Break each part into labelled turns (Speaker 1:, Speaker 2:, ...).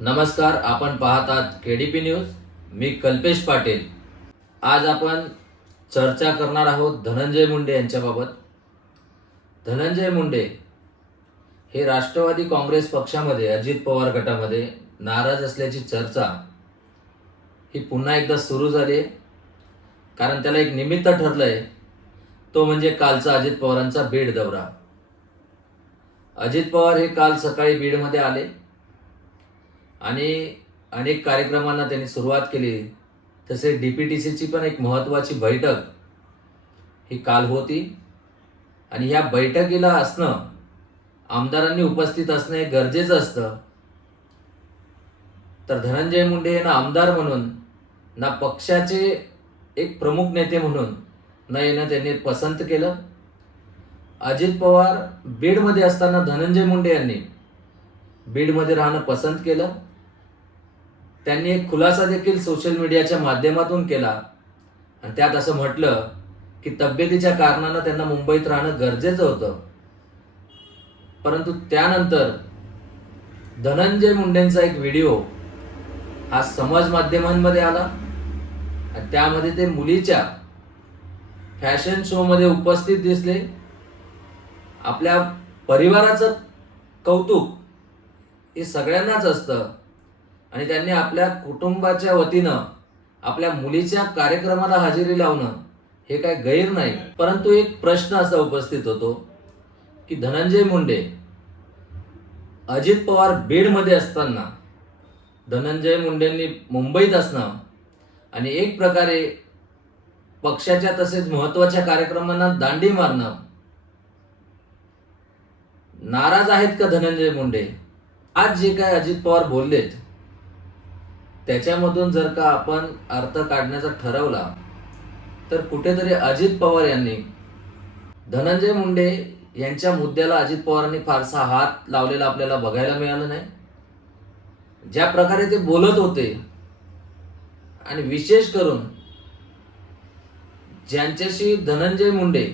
Speaker 1: नमस्कार आपण पाहतात केडीपी न्यूज मी कल्पेश पाटील. आज आपण चर्चा करणार आहोत धनंजय मुंडे यांच्याबाबत. धनंजय मुंडे हे राष्ट्रवादी काँग्रेस पक्षामध्ये अजित पवार गटामध्ये नाराज असल्याची चर्चा ही पुन्हा एकदा सुरू झाली आहे कारण त्याला एक निमित्त ठरलं आहे तो म्हणजे कालचा अजित पवारांचा बीड दौरा. अजित पवार हे काल सकाळी बीडमध्ये आले. आणि अनेक कार्यक्रमांना त्यांनी सुरुवात केली. तसे डी पी टी सीची पण एक महत्त्वाची बैठक ही काल होती. आणि ह्या बैठकीला असणं आमदारांनी उपस्थित असणं हे गरजेचं असतं. तर धनंजय मुंडे यांना आमदार म्हणून ना पक्षाचे एक प्रमुख नेते म्हणून न येणं त्यांनी पसंत केलं. अजित पवार बीडमध्ये असताना धनंजय मुंडे यांनी बीडमध्ये राहणं पसंत केलं. त्यांनी एक खुलासा देखील सोशल मीडियाच्या माध्यमातून केला. आणि त्यात असं म्हटलं की तब्येतीच्या कारणानं त्यांना मुंबईत राहणं गरजेचं होतं. परंतु त्यानंतर धनंजय मुंडेंचा एक व्हिडिओ हा समाज माध्यमांमध्ये आला. आणि त्यामध्ये ते मुलीच्या फॅशन शोमध्ये उपस्थित दिसले. आपल्या परिवाराचं कौतुक हे सगळ्यांनाच असतं. आणि त्यांनी आपल्या कुटुंबाच्या वतीनं आपल्या मुलीच्या कार्यक्रमाला हजेरी लावणं हे काय गैर नाही. परंतु एक प्रश्न असा उपस्थित होतो की धनंजय मुंडे अजित पवार बीडमध्ये असताना धनंजय मुंडेंनी मुंबईत असणं आणि एक प्रकारे पक्षाच्या तसेच महत्त्वाच्या कार्यक्रमांना दांडी मारणं. नाराज आहेत का धनंजय मुंडे? आज जे काय अजित पवार बोललेत त्याच्यामधून जर का आपण अर्थ काढण्याचा ठरवला तर कुठेतरी अजित पवार यांनी धनंजय मुंडे यांच्या मुद्द्याला अजित पवारांनी फारसा हात लावलेला आपल्याला बघायला मिळालं नाही. ज्या प्रकारे ते बोलत होते आणि विशेष करून ज्यांच्याशी धनंजय मुंडे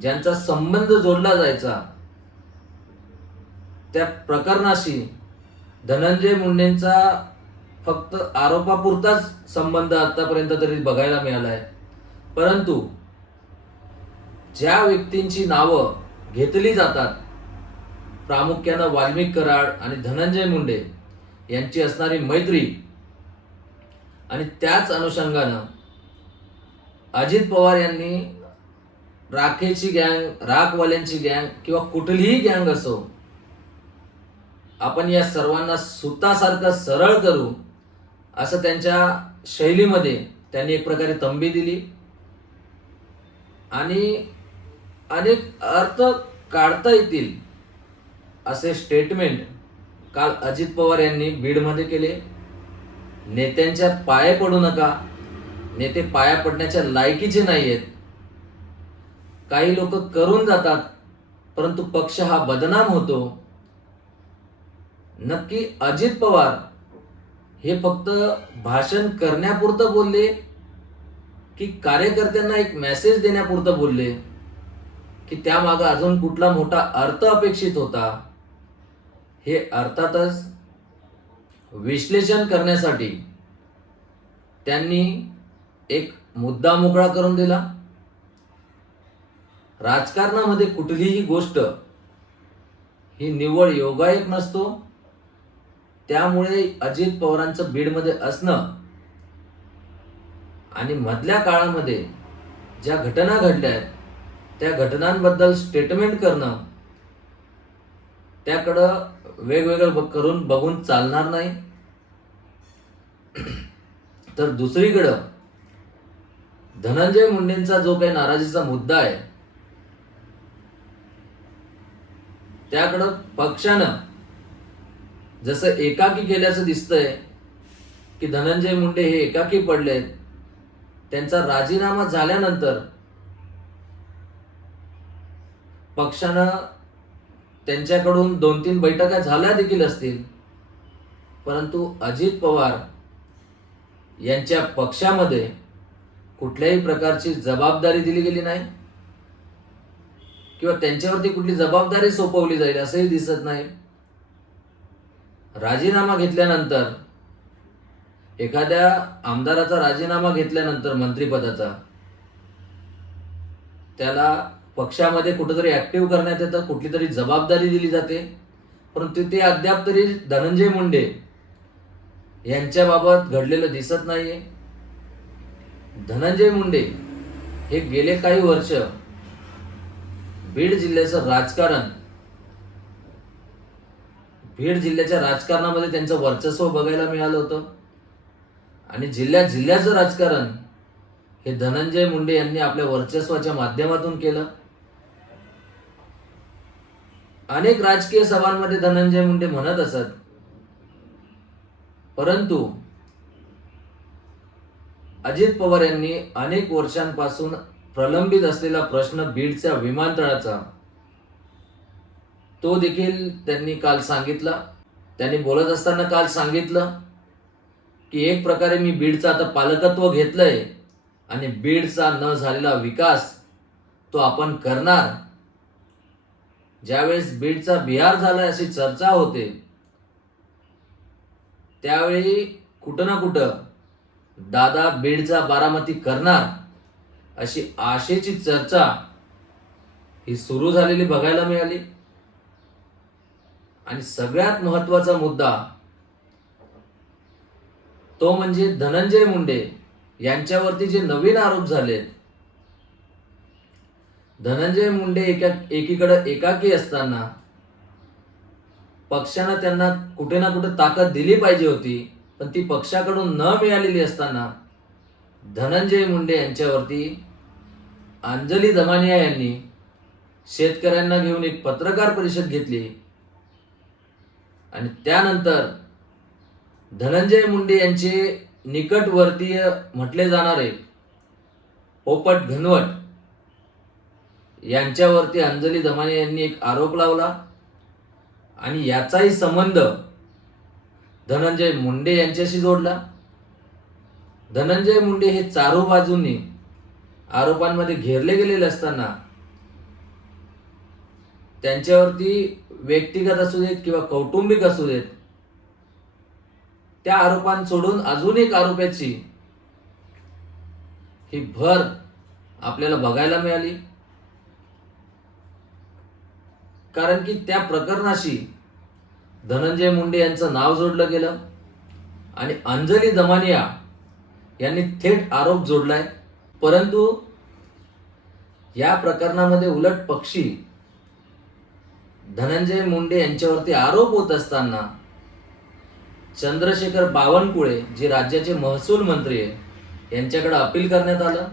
Speaker 1: ज्यांचा संबंध जोडला जायचा त्या प्रकरणाशी धनंजय मुंडेंचा फक्त आरोपापुरताच संबंध आतापर्यंत तरी बघायला मिळाला आहे परंतु ज्या व्यक्तींची नावं घेतली जातात प्रामुख्यानं वाल्मिक कराड आणि धनंजय मुंडे यांची असणारी मैत्री आणि त्याच अनुषंगानं अजित पवार यांनी राखेची गँग राखवाल्यांची गँग किंवा कुठलीही गँग असो आपण या सर्वांना सुतासारखं सरळ करू असं त्यांच्या शैलीमध्ये त्यांनी एक प्रकारे तंबी दिली. आणि अनेक अर्थ काढता येतील असे स्टेटमेंट काल अजित पवार यांनी बीडमध्ये केले. नेत्यांच्या पाया पडू नका. नेते पाया पडण्याच्या लायकीचे नाही आहेत काही लोक करून जातात परंतु पक्ष हा बदनाम होतो. नक्की अजित पवार हे फक्त भाषण करण्यापुरतं बोलले की कार्यकर्त्यांना एक मेसेज देण्यापुरतं बोलले की त्यामागं अजून कुठला मोठा अर्थ अपेक्षित होता हे अर्थातच विश्लेषण करण्यासाठी त्यांनी एक मुद्दा मोकळा करून दिला. राजकारणामध्ये कुठलीही गोष्ट ही निव्वळ योगायक नसतो. त्यामुळे अजित पवारांचं बीडमध्ये असणं आणि मधल्या काळामध्ये ज्या घटना घडल्या आहेत त्या घटनांबद्दल स्टेटमेंट करणं त्याकडं वेगवेगळं ब- करून बघून चालणार नाही. तर दुसरीकडं धनंजय मुंडेंचा जो काही नाराजीचा मुद्दा आहे त्याकडं पक्षानं जसं एकाकी केल्याचं दिसतंय की धनंजय मुंडे हे एकाकी पडलेत त्यांचा राजीनामा झाल्यानंतर पक्षानं त्यांच्याकडून दोन तीन बैठका झाल्या देखील असतील. परंतु अजित पवार यांच्या पक्षामध्ये कुठल्याही प्रकारची जबाबदारी दिली गेली नाही. किंवा त्यांच्यावरती कुठली जबाबदारी सोपवली जाईल असंही दिसत नाही. राजीनामा घेतल्यानंतर एखाद्या आमदाराचा राजीनामा घेतल्यानंतर मंत्रिपदाचा त्याला पक्षामध्ये कुठेतरी ऍक्टिव्ह करण्यात येतं कुठली तरी जबाबदारी दिली जाते. परंतु ते अद्याप तरी धनंजय मुंडे यांच्या बाबत घडलेलं दिसत नाहीये. धनंजय मुंडे हे गेले काही वर्ष बीड जिल्ह्याचं राजकारण बीड जिल्ह्याच्या राजकारणामध्ये त्यांचं वर्चस्व बघायला मिळालं होतं. आणि जिल्ह्यात जिल्ह्याचं राजकारण हे धनंजय मुंडे यांनी आपल्या वर्चस्वाच्या माध्यमातून केलं. अनेक राजकीय सभांमध्ये धनंजय मुंडे म्हणत असत. परंतु अजित पवार यांनी अनेक वर्षांपासून प्रलंबित असलेला प्रश्न बीडच्या विमानतळाचा तो देखील त्यांनी काल सांगितला. त्यांनी बोलत असताना काल सांगितलं की एक प्रकारे मी बीडचं आता पालकत्व घेतलंय आणि बीडचा न झालेला विकास तो आपण करणार. ज्यावेळेस बीडचा बिहार झाला अशी चर्चा होते त्यावेळी कुठं ना कुठं दादा बीडचा बारामती करणार अशी आशेची चर्चा ही सुरू झालेली बघायला मिळाली. आणि सगळ्यात महत्त्वाचा मुद्दा तो म्हणजे धनंजय मुंडे यांच्यावरती जे नवीन आरोप झालेत धनंजय मुंडे एका एकीकडं एकाकी असताना पक्षानं त्यांना कुठे ना कुठे ताकद दिली पाहिजे होती पण ती पक्षाकडून न मिळालेली असताना धनंजय मुंडे यांच्यावरती अंजली दमानिया यांनी शेतकऱ्यांना घेऊन एक पत्रकार परिषद घेतली. आणि त्यानंतर धनंजय मुंडे यांचे निकटवर्तीय म्हटले जाणारे पोपट घनवट यांच्यावरती अंजली धमाने यांनी एक आरोप लावला आणि याचाही संबंध धनंजय मुंडे यांच्याशी जोडला. धनंजय मुंडे हे चारू बाजूंनी आरोपांमध्ये घेरले गेलेले असताना त्यांच्यावरती व्यक्तिगत असू देत किंवा कौटुंबिक असू देत त्या आरोपां सोडून अजून एक आरोपाची ही भर आपल्याला बघायला मिळाली. कारण की त्या प्रकरणाशी धनंजय मुंडे यांचं नाव जोडलं गेलं आणि अंजली दमानिया यांनी थेट आरोप जोडलाय. परंतु या प्रकरणामध्ये उलट पक्षी धनंजय मुंडे यांच्यावरती आरोप होत असताना चंद्रशेखर बावनकुळे जे राज्याचे महसूल मंत्री आहे यांच्याकडे अपील करण्यात आलं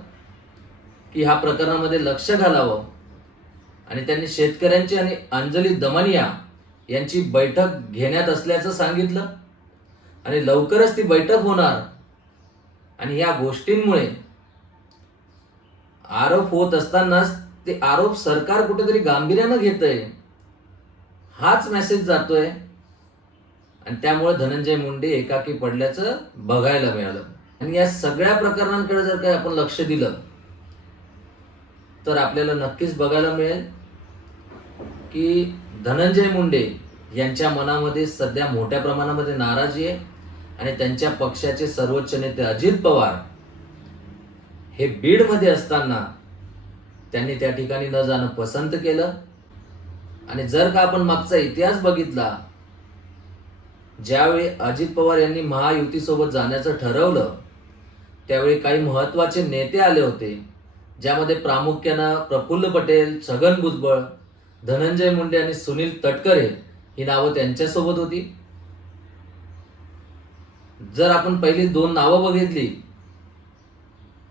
Speaker 1: की ह्या प्रकरणामध्ये लक्ष घालावं. आणि त्यांनी शेतकऱ्यांची आणि अंजली दमनिया यांची बैठक घेण्यात असल्याचं सांगितलं. आणि लवकरच ती बैठक होणार. आणि या गोष्टींमुळे आरोप होत असतानाच ते आरोप सरकार कुठेतरी गांभीर्यानं घेतंय. हाच मेसेज जातोय. आणि त्यामुळे धनंजय मुंडे एकाकी पडल्याचं बघायला मिळालं. आणि या सगळ्या प्रकरणांकडे जर काही आपण लक्ष दिलं तर आपल्याला नक्कीच बघायला मिळेल की धनंजय मुंडे यांच्या मनामध्ये सध्या मोठ्या प्रमाणामध्ये नाराजी आहे आणि त्यांच्या पक्षाचे सर्वोच्च नेते अजित पवार हे बीडमध्ये असताना त्यांनी त्या ठिकाणी न जाणं पसंत केलं. आणि जर का आपण मागचा इतिहास बघितला ज्यावेळी अजित पवार यांनी महायुतीसोबत जाण्याचं ठरवलं त्यावेळी काही महत्त्वाचे नेते आले होते ज्यामध्ये प्रामुख्यानं प्रफुल्ल पटेल छगन भुजबळ धनंजय मुंडे आणि सुनील तटकरे ही नावं त्यांच्यासोबत होती. जर आपण पहिली दोन नावं बघितली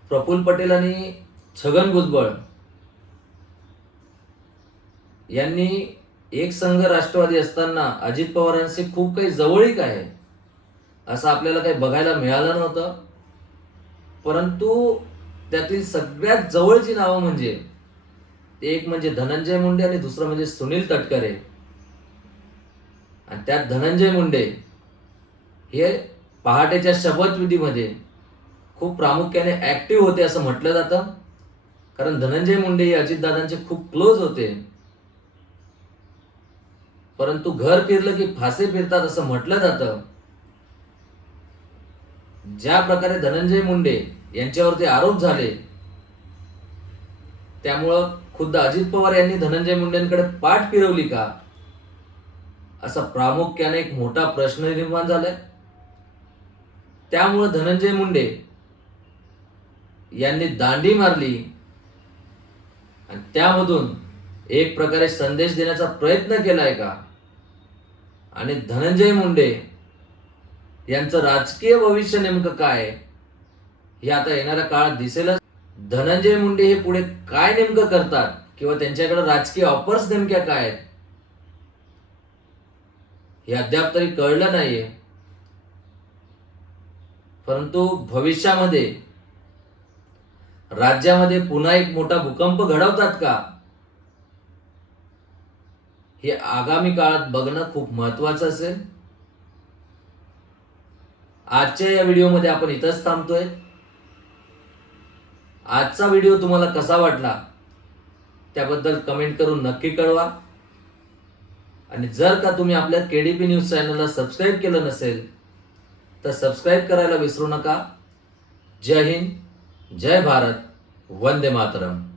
Speaker 1: प्रफुल्ल पटेल आणि छगन भुजबळ यांनी एक संघ राष्ट्रवादी असताना अजित पवारांशी खूप काही जवळीक आहे असं आपल्याला काही बघायला मिळालं नव्हतं. परंतु त्यातील सगळ्यात जवळची नावं म्हणजे ते एक म्हणजे धनंजय मुंडे आणि दुसरं म्हणजे सुनील तटकरे. आणि त्यात धनंजय मुंडे हे पहाटेच्या शपथविधीमध्ये खूप प्रामुख्याने ऍक्टिव्ह होते असं म्हटलं जातं. कारण धनंजय मुंडे हे अजितदादांचे खूप क्लोज होते. परंतु घर फिरलं की फासे फिरतात असं म्हटलं जातं. ज्या प्रकारे धनंजय मुंडे यांच्यावरती आरोप झाले त्यामुळं खुद्द अजित पवार यांनी धनंजय मुंडेंकडे पाठ फिरवली का? असा प्रामुख्याने एक मोठा प्रश्न निर्माण झालाय. त्यामुळं धनंजय मुंडे यांनी दांडी मारली आणि त्यामधून एक प्रकारे संदेश देण्याचा प्रयत्न केलाय का? आणि धनंजय मुंडे यांचं राजकीय भविष्य नेमकं काय आहे? हे आता येणाऱ्या काळात दिसेलच धनंजय मुंडे हे पुढे काय नेमकं करतात किंवा त्यांच्याकडे राजकीय ऑफर्स नेमक्या काय आहेत हे अद्याप तरी कळलं नाहीये परंतु भविष्यामध्ये राज्यामध्ये पुन्हा एक मोठा भूकंप घडवतात का हे आगामी काळात बघणं खूप महत्वाचं असेल. आजच्या या व्हिडिओमध्ये आपण इथंच थांबतोय. आजचा व्हिडिओ तुम्हाला कसा वाटला त्याबद्दल कमेंट करून नक्की कळवा. आणि जर का तुम्ही आपल्या केडीपी न्यूज चॅनलला सबस्क्राईब केलं नसेल तर सबस्क्राईब करायला विसरू नका. जय हिंद जय भारत वंदे मातरम.